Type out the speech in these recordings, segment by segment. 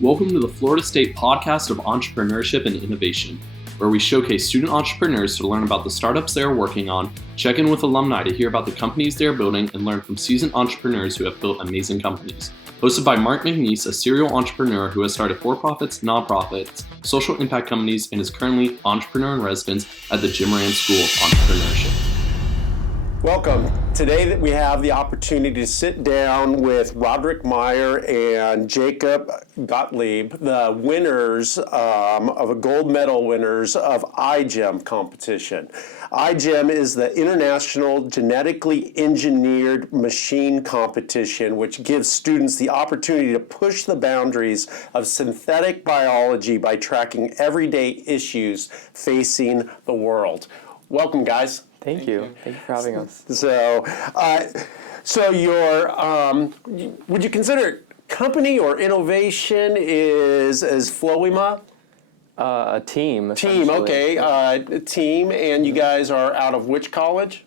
Welcome to the Florida State Podcast of Entrepreneurship and Innovation, where we showcase student entrepreneurs to learn about the startups they are working on, check in with alumni to hear about the companies they are building, and learn from seasoned entrepreneurs who have built amazing companies. Hosted by McNees, a serial entrepreneur who has started for-profits, nonprofits, social impact companies, and is currently entrepreneur in residence at the Moran School of Entrepreneurship. Welcome. Today we have the opportunity to sit down with Roderick, Meyer, and Jacob Gottlieb, the winners of a gold medal winners of iGEM competition. iGEM is the International Genetically Engineered Machine Competition, which gives students the opportunity to push the boundaries of synthetic biology by tracking everyday issues facing the world. Welcome, guys. Thank you. Thank you for having us. So your would you consider it company or innovation is FLOEMA? A team. Team, okay. Team, and you guys are out of which college?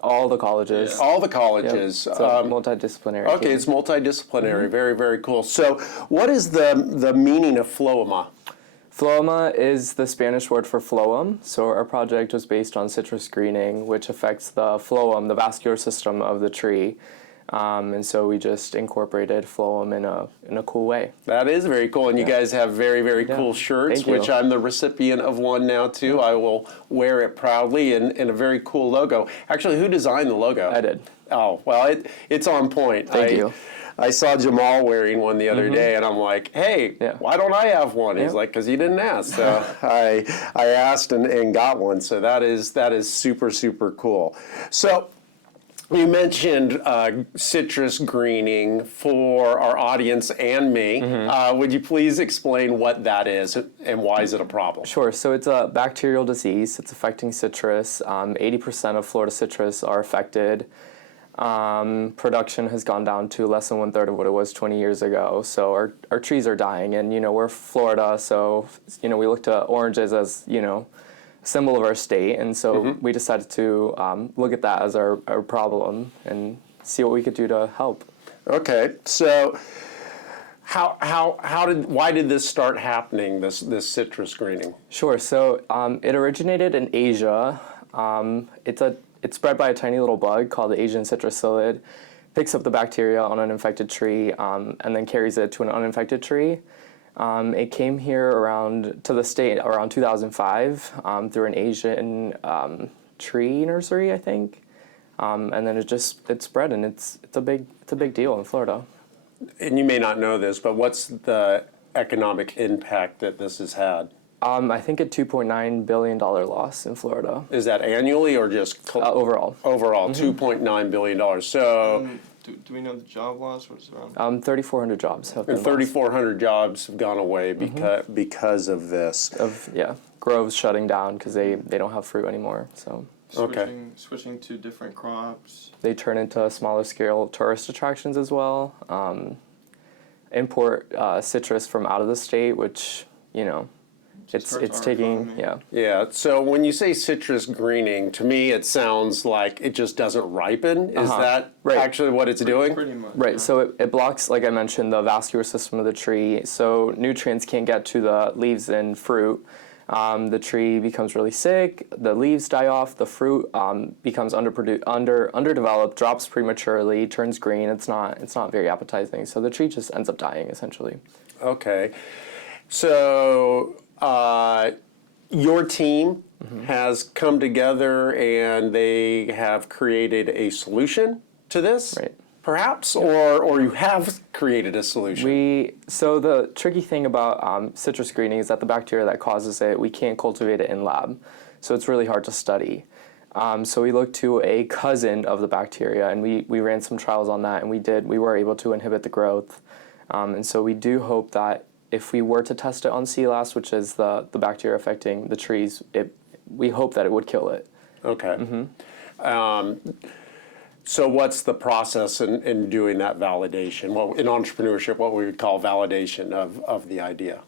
All the colleges. All the colleges. Yep. So multidisciplinary. Okay, team. it's multidisciplinary. Mm-hmm. Very, very cool. So what is the meaning of FLOEMA? FLOEMA is the Spanish word for phloem. So our project was based on citrus greening, which affects the phloem, the vascular system of the tree. And so we just incorporated phloem in a cool way. That is very cool. And you guys have very, very cool shirts, which I'm the recipient of one now, too. I will wear it proudly, and a very cool logo. Actually, who designed the logo? I did. Oh, well, it's on point. Thank you. I saw Jamal wearing one the other day, and I'm like, hey, why don't I have one? He's like, because you didn't ask. So I asked and got one. So that is super, super cool. So you mentioned citrus greening for our audience and me. Would you please explain what that is and why is it a problem? Sure. So it's a bacterial disease. It's affecting citrus. 80% of Florida citrus are affected. Production has gone down to less than 1/3 of what it was 20 years ago. So our trees are dying, and we're Florida, so we look to oranges as a symbol of our state, and so we decided to look at that as our problem and see what we could do to help. Okay, so why did this start happening? This citrus greening? Sure. So it originated in Asia. It's spread by a tiny little bug called the Asian citrus psyllid, picks up the bacteria on an infected tree, and then carries it to an uninfected tree. It came here to the state around 2005 through an Asian tree nursery, I think, and then it spread, and it's a big deal in Florida. And you may not know this, but what's the economic impact that this has had? I think a $2.9 billion loss in Florida. Is that annually or just overall? Overall, $2.9 billion. So, do we know the job loss? What's around? 3,400 jobs have been lost. 3,400 jobs have gone away because of this. Groves shutting down because they don't have fruit anymore. So switching to different crops. They turn into smaller scale tourist attractions as well. Import citrus from out of the state, which it's taking economy. Yeah. So when you say citrus greening, to me it sounds like it just doesn't ripen. Is that actually what it's doing? Pretty much. Right. Yeah. So it blocks, like I mentioned, the vascular system of the tree. So nutrients can't get to the leaves and fruit. The tree becomes really sick. The leaves die off. The fruit becomes underdeveloped, drops prematurely, turns green. It's not very appetizing. So the tree just ends up dying essentially. Okay. So your team has come together and they have created a solution to this, perhaps, or you have created a solution. So the tricky thing about citrus greening is that the bacteria that causes it, we can't cultivate it in lab, so it's really hard to study. So we looked to a cousin of the bacteria, and we ran some trials on that, and we were able to inhibit the growth, and so we do hope that if we were to test it on CLAS, which is the bacteria affecting the trees, we hope that it would kill it. Okay. So what's the process in doing that validation? Well, in entrepreneurship, what we would call validation of the idea?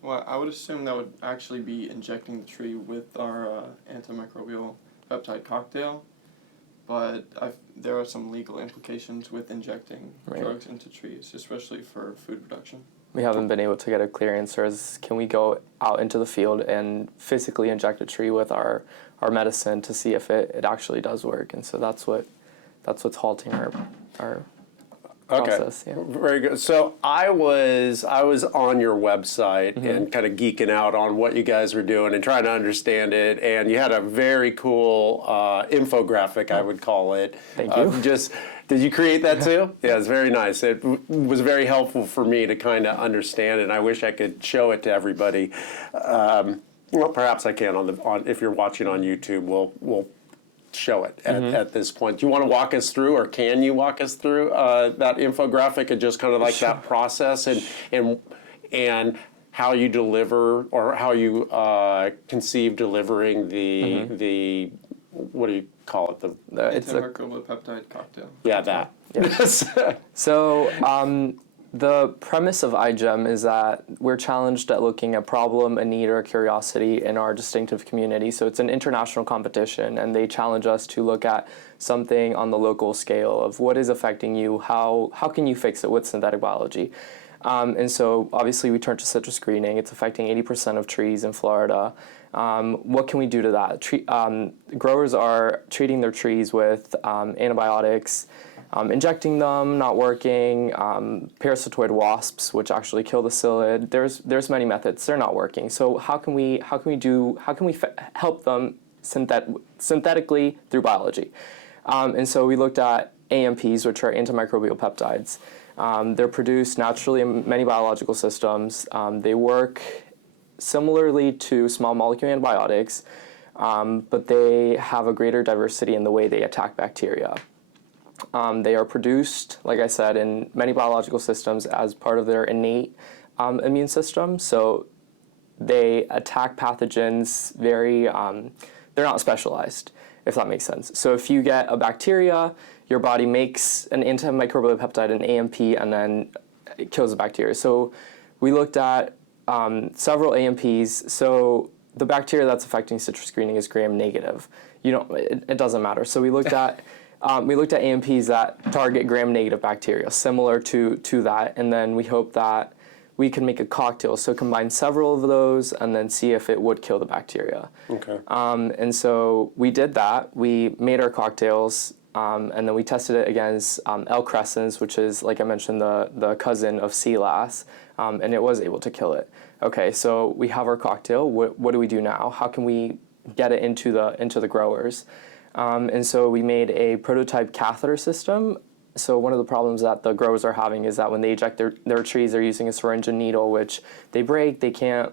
Well, I would assume that would actually be injecting the tree with our antimicrobial peptide cocktail. But there are some legal implications with injecting drugs into trees, especially for food production. We haven't been able to get a clear answer as can we go out into the field and physically inject a tree with our medicine to see if it actually does work. And so that's what's halting our process. Okay, Yeah. very good. So I was on your website and kind of geeking out on what you guys were doing and trying to understand it. And you had a very cool infographic, I would call it. Thank you. Did you create that too? Yeah, it's very nice. It was very helpful for me to kind of understand it. And I wish I could show it to everybody. Well, perhaps I can if you're watching on YouTube. We'll show it at this point. Do you want to walk us through, or can you walk us through that infographic and just kind of like that process and how you deliver, or how you conceive delivering the what do you call it? It's a Antimicrobial peptide cocktail. Yeah, that. Yes. So the premise of iGEM is that we're challenged at looking at problem, a need, or a curiosity in our distinctive community. So it's an international competition, and they challenge us to look at something on the local scale of what is affecting you, how can you fix it with synthetic biology. And so obviously we turn to citrus greening. It's affecting 80% of trees in Florida. What can we do to that? Growers are treating their trees with antibiotics, injecting them, not working, parasitoid wasps, which actually kill the psyllid. There's many methods. They're not working. So how can we help them synthetically through biology? And so we looked at AMPs, which are antimicrobial peptides. They're produced naturally in many biological systems. They work similarly to small molecule antibiotics, but they have a greater diversity in the way they attack bacteria. They are produced, like I said, in many biological systems as part of their innate immune system. So they attack pathogens they're not specialized, if that makes sense. So if you get a bacteria, your body makes an antimicrobial peptide, an AMP, and then it kills the bacteria. So we looked at several AMPs. So the bacteria that's affecting citrus greening is gram-negative. It doesn't matter. So we looked at AMPs that target gram-negative bacteria, similar to that, and then we hope that we can make a cocktail. So combine several of those and then see if it would kill the bacteria. Okay. And so we did that. We made our cocktails, and then we tested it against L. crescens, which is, like I mentioned, the cousin of sea lass, and it was able to kill it. Okay, so we have our cocktail. What do we do now? How can we get it into the growers? And so we made a prototype catheter system. So one of the problems that the growers are having is that when they eject their trees, they're using a syringe and needle, which they break, they can't,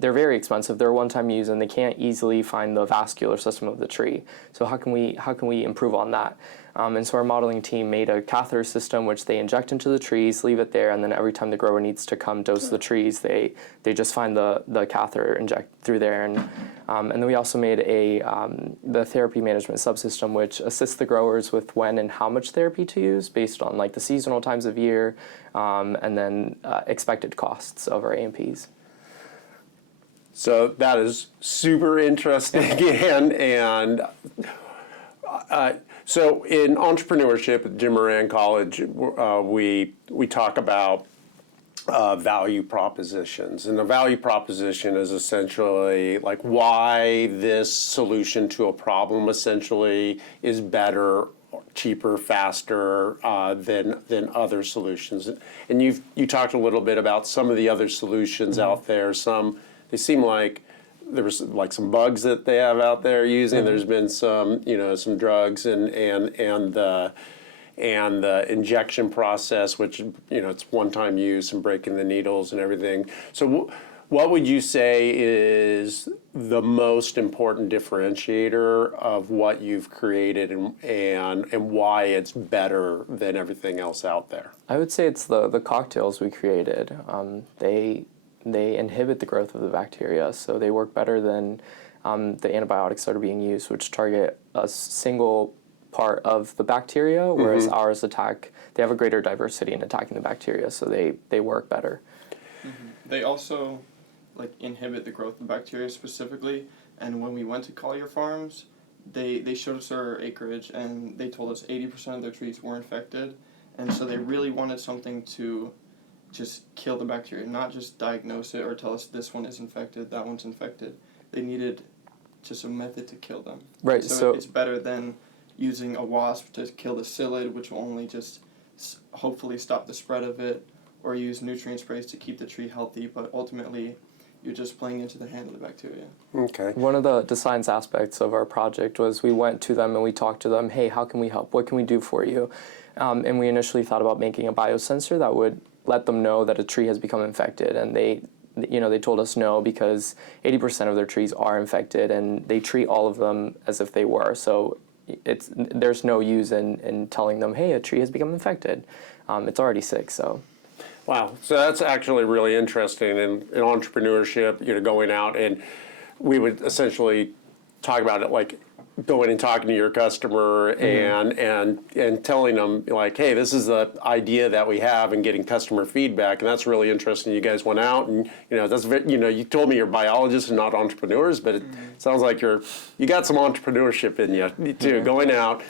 they're very expensive, they're one-time use, and they can't easily find the vascular system of the tree. So how can we improve on that? And so our modeling team made a catheter system which they inject into the trees, leave it there, and then every time the grower needs to come dose the trees, they just find the catheter, inject through there. And then we also made the therapy management subsystem, which assists the growers with when and how much therapy to use based on like the seasonal times of year, and then expected costs of our AMPs. So that is super interesting, and so in entrepreneurship at Moran College, we talk about value propositions, and the value proposition is essentially like why this solution to a problem essentially is better, cheaper, faster than other solutions. And you talked a little bit about some of the other solutions out there. They seem like there was like some bugs that they have out there using. There's been some drugs and the injection process, which it's one-time use and breaking the needles and everything. So what would you say is the most important differentiator of what you've created and why it's better than everything else out there? I would say it's the cocktails we created. They inhibit the growth of the bacteria, so they work better than the antibiotics that are being used, which target a single part of the bacteria, whereas ours they have a greater diversity in attacking the bacteria, so they work better. They also inhibit the growth of bacteria specifically, and when we went to Collier Farms, they showed us our acreage, and they told us 80% of their trees were infected, and so they really wanted something to just kill the bacteria, not just diagnose it or tell us this one is infected, that one's infected. They needed just a method to kill them. Right. So it's better than using a wasp to kill the psyllid, which will only just hopefully stop the spread of it, or use nutrient sprays to keep the tree healthy, but ultimately you're just playing into the hand of the bacteria. Okay. One of the science aspects of our project was we went to them and we talked to them, hey, how can we help? What can we do for you? And we initially thought about making a biosensor that would let them know that a tree has become infected. And they told us no, because 80% of their trees are infected and they treat all of them as if they were. So there's no use in telling them, hey, a tree has become infected. It's already sick, so. Wow, so that's actually really interesting in entrepreneurship, going out, and we would essentially talk about it like going and talking to your customer and telling them like, hey, this is the idea that we have, and getting customer feedback, and that's really interesting. You guys went out and you told me you're biologists and not entrepreneurs, but it sounds like you got some entrepreneurship in you too, going out.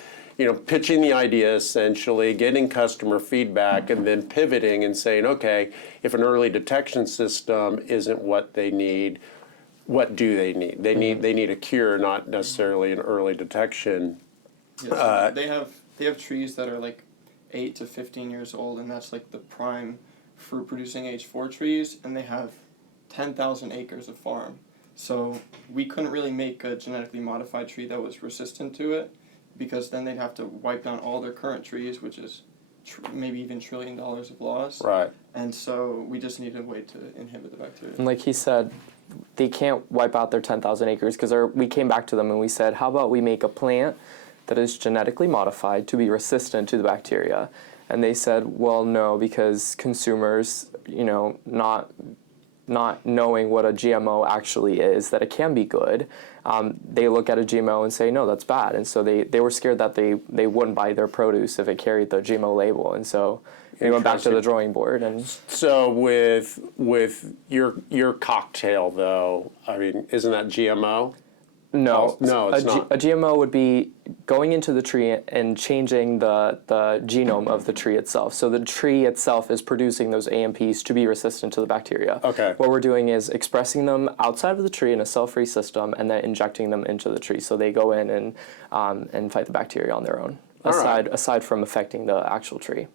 Pitching the idea essentially, getting customer feedback, and then pivoting and saying, okay, if an early detection system isn't what they need, what do they need? They need a cure, not necessarily an early detection. Yes, they have trees that are like 8 to 15 years old, and that's like the prime fruit producing age for trees, and they have 10,000 acres of farm. So we couldn't really make a genetically modified tree that was resistant to it, because then they'd have to wipe down all their current trees, which is maybe even $1 trillion of loss. Right. And so we just needed a way to inhibit the bacteria. And like he said, they can't wipe out their 10,000 acres, because we came back to them and we said, how about we make a plant that is genetically modified to be resistant to the bacteria? And they said, well, no, because consumers, not knowing what a GMO actually is, that it can be good, they look at a GMO and say, no, that's bad. And so they were scared that they wouldn't buy their produce if it carried the GMO label. And so we went back to the drawing board. And so with your cocktail, though, I mean, isn't that GMO? No, no, it's not. A GMO would be going into the tree and changing the genome of the tree itself. So the tree itself is producing those AMPs to be resistant to the bacteria. Okay. What we're doing is expressing them outside of the tree in a cell-free system, and then injecting them into the tree, so they go in and fight the bacteria on their own. Aside from affecting the actual tree.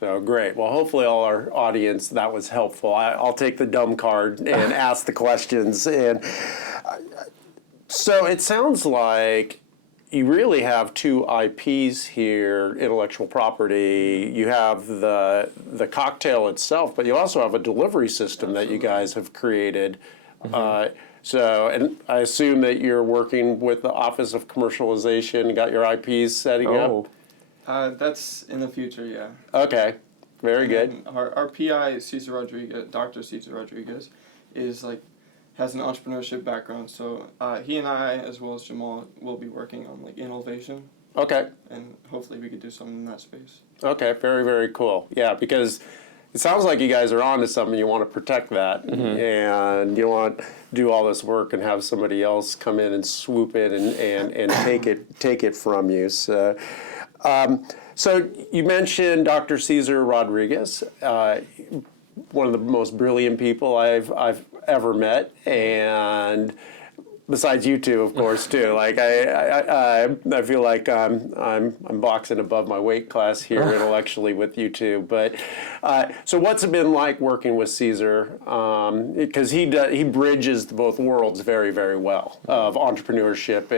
So great. Well, hopefully all our audience, that was helpful. I'll take the dumb card and ask the questions. And so it sounds like you really have two IPs here, intellectual property. You have the cocktail itself, but you also have a delivery system that you guys have created. And I assume that you're working with the Office of Commercialization and got your IPs setting up? That's in the future, yeah. Okay, very good. Our PI, Cesar Rodriguez, Dr. Cesar Rodriguez, has an entrepreneurship background, so he and I, as well as Jamal, will be working on innovation. Okay. And hopefully we could do something in that space. Okay, very, very cool. Yeah, because it sounds like you guys are on to something. You want to protect that, and you want to do all this work and have somebody else come in and swoop in and take it from you. So, so you mentioned Dr. Cesar Rodriguez, one of the most brilliant people I've ever met, and besides you two, of course, too. Like I feel like I'm boxing above my weight class here intellectually with you two. But so what's it been like working with Cesar? Because he bridges both worlds very, very well of entrepreneurship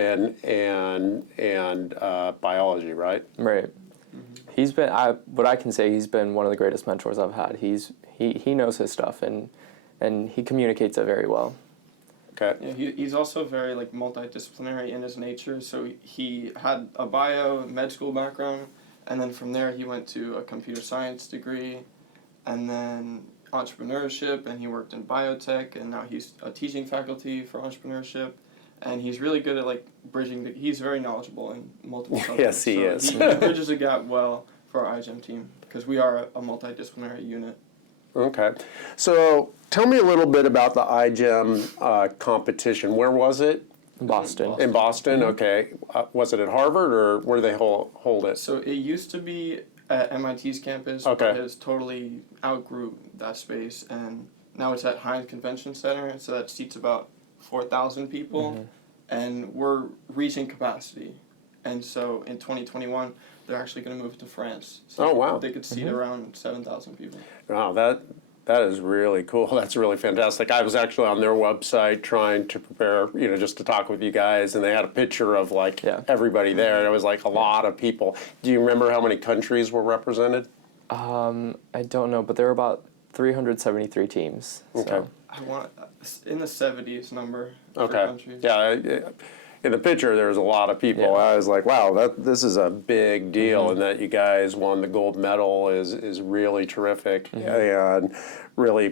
and biology, right? Right. He's been what I can say. He's been one of the greatest mentors I've had. He knows his stuff and he communicates it very well. Okay. Yeah, he's also very multidisciplinary in his nature. So he had a med school background, and then from there he went to a computer science degree, and then entrepreneurship, and he worked in biotech, and now he's a teaching faculty for entrepreneurship, and he's really good at bridging. He's very knowledgeable in multiple subjects. Yes, he is. He bridges the gap well for our iGEM team, because we are a multidisciplinary unit. Okay. So tell me a little bit about the iGEM competition. Where was it? Boston. In Boston, okay. Was it at Harvard, or where did they hold it? So it used to be at MIT's campus, Okay. but has totally outgrew that space, and now it's at Heinz Convention Center, and so that seats about 4,000 people, and we're reaching capacity. And so in 2021, they're actually going to move to France. So Oh, wow. they could seat around 7,000 people. Wow, that is really cool. That's really fantastic. I was actually on their website trying to prepare, just to talk with you guys, and they had a picture of everybody there. And it was like a lot of people. Do you remember how many countries were represented? I don't know, but there were about 373 teams. Okay. So. I want in the 70s number for Okay. countries. Yeah. In the picture, there was a lot of people. Yeah. I was like, wow, this is a big deal, and that you guys won the gold medal is really terrific, and really,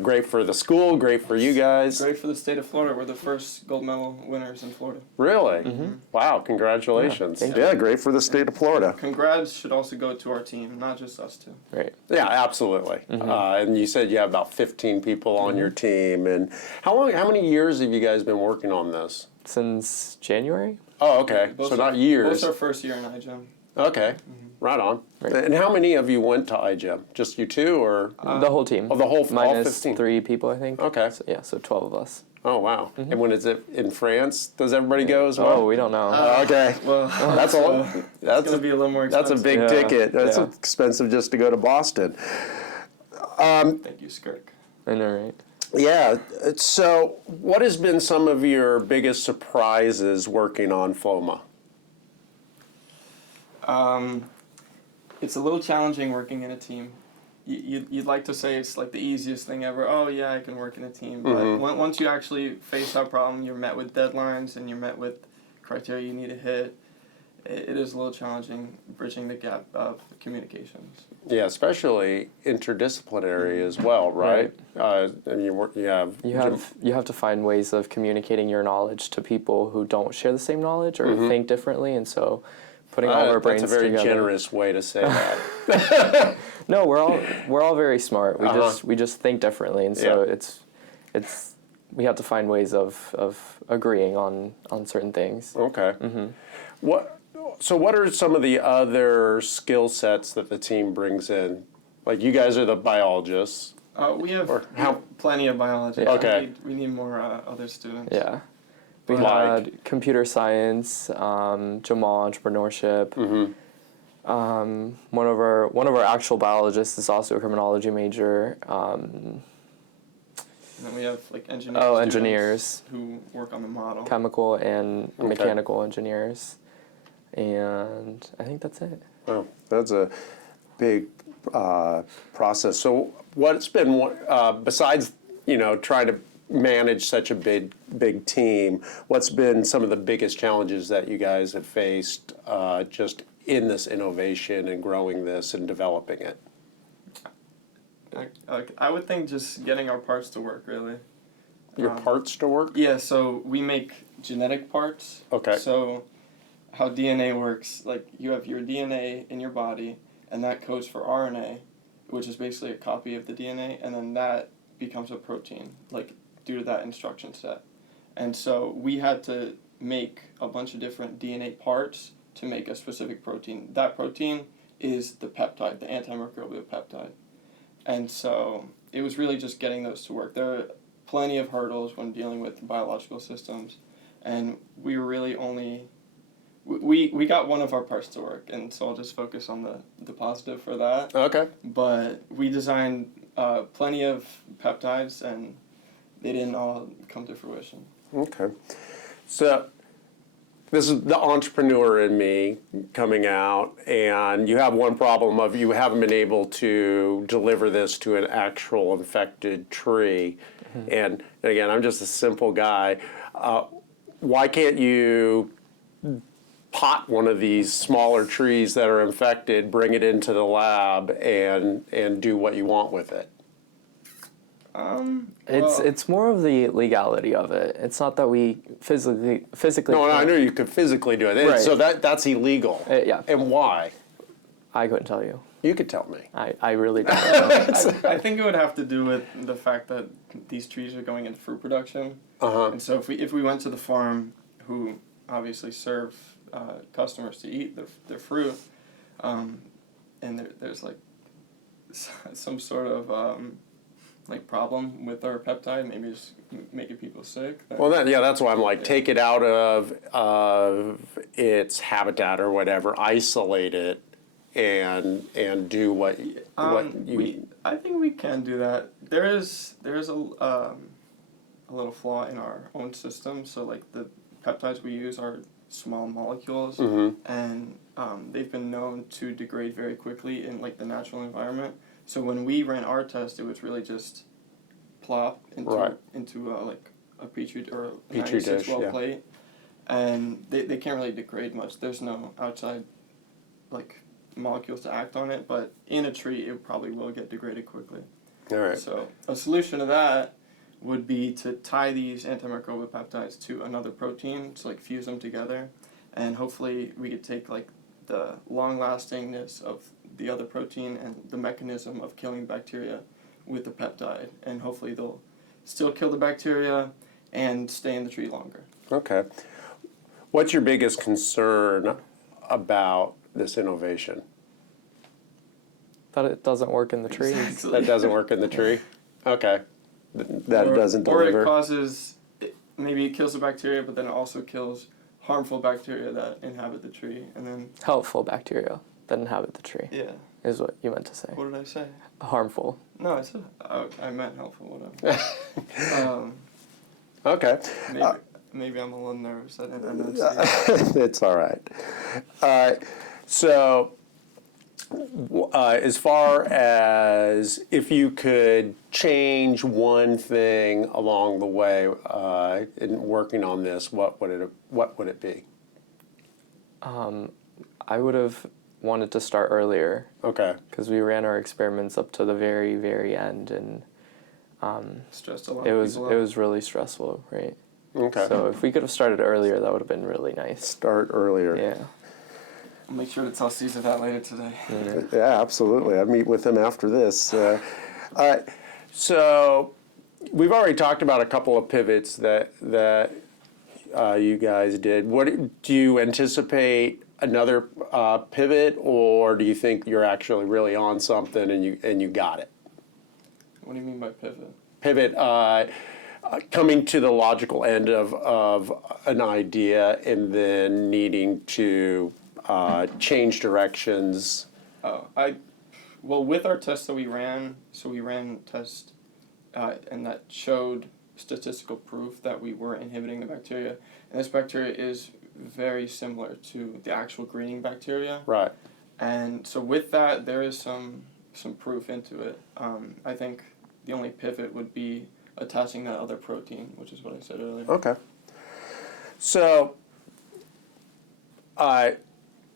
great for the school, great for you guys. Great for the state of Florida. We're the first gold medal winners in Florida. Really? Wow, congratulations. Yeah, thank Yeah, great for the state of Florida. Congrats should also go to our team, not just us two. Right. Yeah, absolutely. And you said you have about 15 people on your team. And how many years have you guys been working on this? Since January? Oh, okay. Both So are- not years. Both our first year in iGEM. Okay, right on. Right. And how many of you went to iGEM? Just you two, or? The whole team. Oh, the whole all Minus 15. 3 people, I think. Okay. So, yeah, so 12 of us. Oh, wow. And when is it in France? Does everybody go as well? Oh, we don't know. Okay. Well, That's all. it's That's going to be a little more that's expensive. a big Yeah. ticket. That's Yeah. expensive just to go to Boston. Thank you, Skirk. I know, right? Yeah. So, what has been some of your biggest surprises working on FLOEMA? It's a little challenging working in a team. You'd like to say it's like the easiest thing ever. Oh yeah, I can work in a team. But once you actually face that problem, you're met with deadlines and you're met with criteria you need to hit. It is a little challenging bridging the gap of communications. Yeah, especially interdisciplinary as well, right? And You have to find ways of communicating your knowledge to people who don't share the same knowledge or think differently, and so putting all of our brains that's a very together. generous way to say that. No, we're all very smart. We just think differently, and so Yeah. it's we have to find ways of agreeing on certain things. Okay. So what are some of the other skill sets that the team brings in? Like, you guys are the biologists. We have plenty of biology. Okay. We need more other students. Yeah. We Like? had computer science, Jamal entrepreneurship. One of our actual biologists is also a criminology major. And then we have like engineers. Oh, students engineers. who work on the model. Chemical and Okay. mechanical engineers, and I think that's it. Oh, that's a big process. So what's been, besides, trying to manage such a big team, what's been some of the biggest challenges that you guys have faced just in this innovation and growing this and developing it? I would think just getting our parts to work, really. Your parts to work? Yeah, so we make genetic parts. Okay. So how DNA works, like you have your DNA in your body, and that codes for RNA, which is basically a copy of the DNA, and then that becomes a protein, like due to that instruction set. And so we had to make a bunch of different DNA parts to make a specific protein. That protein is the peptide, the antimicrobial peptide. And so it was really just getting those to work. There are plenty of hurdles when dealing with biological systems, and we were really only we got one of our parts to work, and so I'll just focus on the positive for that. Okay. But we designed plenty of peptides, and they didn't all come to fruition. Okay. So this is the entrepreneur in me coming out, and you have one problem of you haven't been able to deliver this to an actual infected tree. And again, I'm just a simple guy. Why can't you pot one of these smaller trees that are infected, bring it into the lab, and do what you want with it? It's more of the legality of it. It's not that we physically. No, I know you could physically do it. Right. So that's illegal. Yeah. And why? I couldn't tell you. You could tell me. I really don't know. I think it would have to do with the fact that these trees are going into fruit production. And so if we went to the farm, who obviously serve customers to eat their fruit, and there's like some sort of like problem with our peptide, maybe just making people sick. Well, that's why I'm like, take it out of its habitat or whatever, isolate it, and do what you. I think we can do that. There is a little flaw in our own system. So like the peptides we use are small molecules, and they've been known to degrade very quickly in like the natural environment. So when we ran our test, it was really just plop into like a petri or a Petri dish, well plate, and they can't really degrade much. There's no outside like molecules to act on it, but in a tree it probably will get degraded quickly. All right. So a solution to that would be to tie these antimicrobial peptides to another protein, to like fuse them together, and hopefully we could take like the long-lastingness of the other protein and the mechanism of killing bacteria with the peptide, and hopefully they'll still kill the bacteria and stay in the tree longer. Okay. What's your biggest concern about this innovation? That it doesn't work in the trees. Exactly. That doesn't work in the tree? Okay. That doesn't Or deliver? it causes, maybe it kills the bacteria, but then it also kills harmful bacteria that inhabit the tree, and then... Helpful bacteria that inhabit the tree. Yeah. Is what you meant to say. What did I say? Harmful. No, I said, I meant helpful, whatever. Okay. Maybe I'm a little nervous. I didn't enunciate. It's all right. So, as far as if you could change one thing along the way in working on this, what would it be? I would have wanted to start earlier. Okay. Because we ran our experiments up to the very, very end, and Stressed a lot. it was really stressful, right? Okay. So if we could have started earlier, that would have been really nice. Start earlier. Yeah. I'll make sure to tell Cesar that later today. Yeah, absolutely. I meet with him after this. So we've already talked about a couple of pivots that you guys did. What do you anticipate another pivot, or do you think you're actually really on something and you got it? What do you mean by pivot? Pivot, coming to the logical end of an idea and then needing to change directions. Well, with our test that we ran, test, and that showed statistical proof that we were inhibiting the bacteria. And this bacteria is very similar to the actual greening bacteria. Right. And so with that, there is some proof into it. I think the only pivot would be attaching that other protein, which is what I said earlier. Okay. So,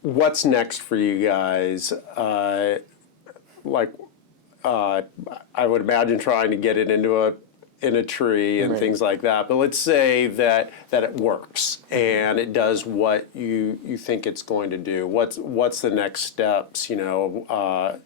what's next for you guys? I would imagine trying to get it in a tree and things like that. But let's say that it works and it does what you think it's going to do. What's the next steps? Are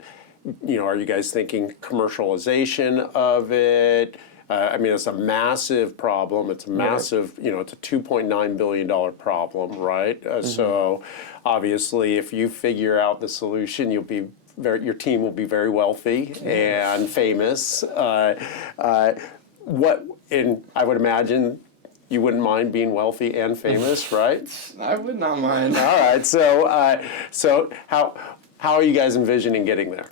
you guys thinking commercialization of it? I mean, it's a massive problem. It's a massive, it's a $2.9 billion problem, right? So obviously, if you figure out the solution, your team will be very wealthy and famous. I would imagine you wouldn't mind being wealthy and famous, right? I would not mind. All right. So how are you guys envisioning getting there?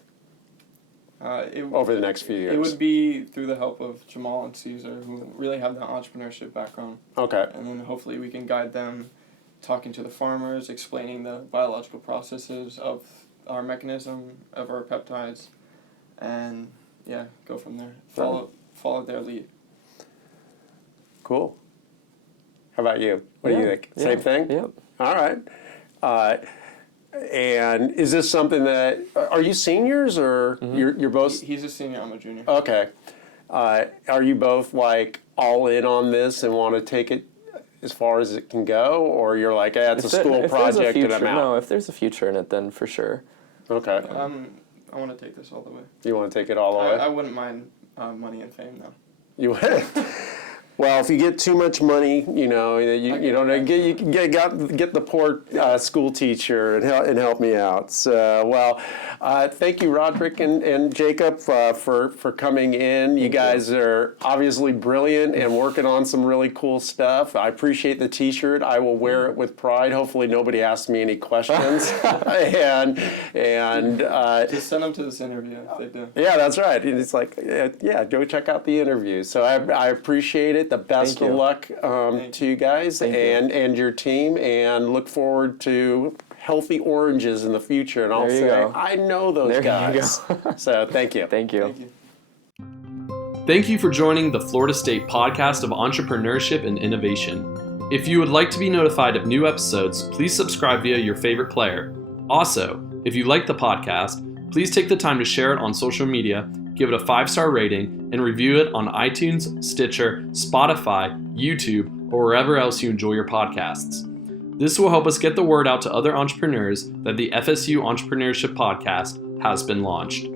Over the next few years? It would be through the help of Jamal and Cesar, who really have that entrepreneurship background. Okay. And then hopefully we can guide them, talking to the farmers, explaining the biological processes of our mechanism, of our peptides, and go from there. Follow their lead. Cool. How about you? What do you think? Same thing? Yep. All right. And is this something that, are you seniors or you're both? He's a senior, I'm a junior. Okay. Are you both like all in on this and want to take it as far as it can go? Or you're like, it's a school project and I'm out? No, if there's a future in it, then for sure. Okay. I want to take this all the way. You want to take it all the way? I wouldn't mind money and fame, though. You would? Well, if you get too much money, you don't get the poor school teacher and help me out. So, well, thank you, Roderick and Jacob, for coming in. You guys are obviously brilliant and working on some really cool stuff. I appreciate the T-shirt. I will wear it with pride. Hopefully, nobody asks me any questions. and just send them to this interview if they do. Yeah, that's right. And it's like, yeah, go check out the interview. So I appreciate it. The best of luck to you guys and your team, and look forward to healthy oranges in the future. And I'll say, I know those guys. So thank you. Thank you. Thank you for joining the Florida State Podcast of Entrepreneurship and Innovation. If you would like to be notified of new episodes, please subscribe via your favorite player. Also, if you like the podcast, please take the time to share it on social media, give it a 5-star rating, and review it on iTunes, Stitcher, Spotify, YouTube, or wherever else you enjoy your podcasts. This will help us get the word out to other entrepreneurs that the FSU Entrepreneurship Podcast has been launched.